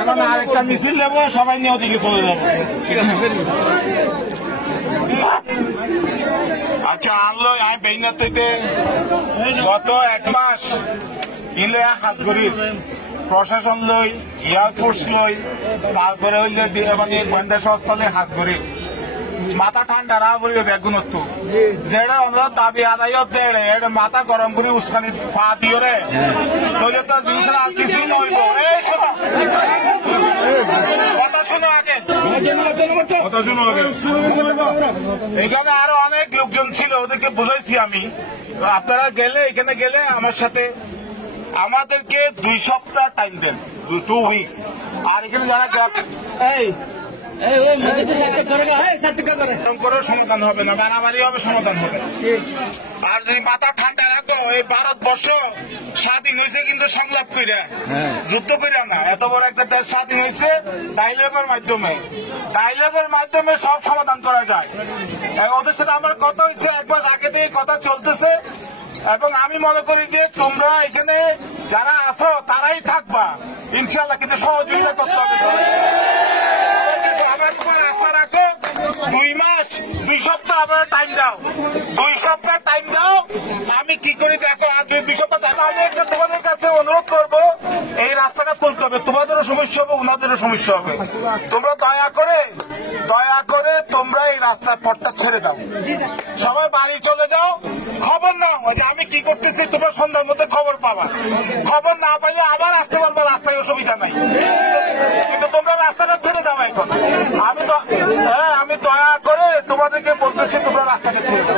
এখন আরেকটা মিছিল নেবো, সবাই নিয়ে ওদিকে চলে যাবো। আচ্ছা, আনলো আমি বেইনার থেকে গত 1 মাস ইলে হাত করি প্রশাসন লই, এয়ারফোর্স লই, তারপরে হইলে মানে গোয়েন্দা সংস্থা লই হাত করি মাথা ঠান্ডা না বলি বেগুনত্ব যেটা অনুরোধ দাবি আদায় দেড়ে এটা মাথা গরম করে উস্কানি ফা দিও রে তৈরি তো জিনিস আর কিছুই নইব। কথা শুনো আগে, কথা শুনো আগে। এখানে আরো অনেক লোকজন ছিল, ওদেরকে বুঝাইছি আমি। আপনারা গেলে এখানে গেলে আমার সাথে আমাদেরকে 2 সপ্তাহ টাইম দেন, 2 উইকস। আর এখানে যারা সমাধান হবে না, বাড়াবাড়ি হবে, সমাধান হবে। আর যদি মাথা ঠান্ডা রাখো, এই ভারতবর্ষ স্বাধীন হয়েছে কিন্তু সংলাপ কইরা, যুদ্ধ কইরা না। এত বড় একটা দেশ স্বাধীন হয়েছে ডায়লগের মাধ্যমে। ডায়লগের মাধ্যমে সব সমাধান করা যায়। ওদের সাথে আমার কথা হয়েছে, 1 মাস আগে থেকে কথা চলতেছে। এবং আমি মনে করি যে তোমরা এখানে যারা আছো তারাই থাকবা ইনশাল্লাহ, কিন্তু সহযোগিতা করতে হবে। আশা রাখো 2 মাস 2 সপ্তাহ আমার টাইম দাও, 2 সপ্তাহ টাইম দাও। আমি কি করি দেখো, আজ 2 সপ্তাহ টাইম। আমি তোমাদের কাছে অনুরোধ করবো, এই রাস্তাটা খুলতে হবে। তোমাদেরও সমস্যা হবে, ওনাদেরও সমস্যা হবে। তোমরা দয়া করে তোমরা এই রাস্তার পথটা ছেড়ে দাও, সবাই বাড়ি চলে যাও। খবর নাও যে আমি কি করতেছি, তোমরা সন্ধ্যার মধ্যে খবর পাবা। খবর না পাইলে আবার আসতে পারবো, রাস্তায় অসুবিধা নাই, কিন্তু তোমরা রাস্তাটা ছেড়ে দাও এখন। আমি দয়া করে তোমাদেরকে বলতেছি, তোমরা রাস্তাটা ছেড়ে দাও।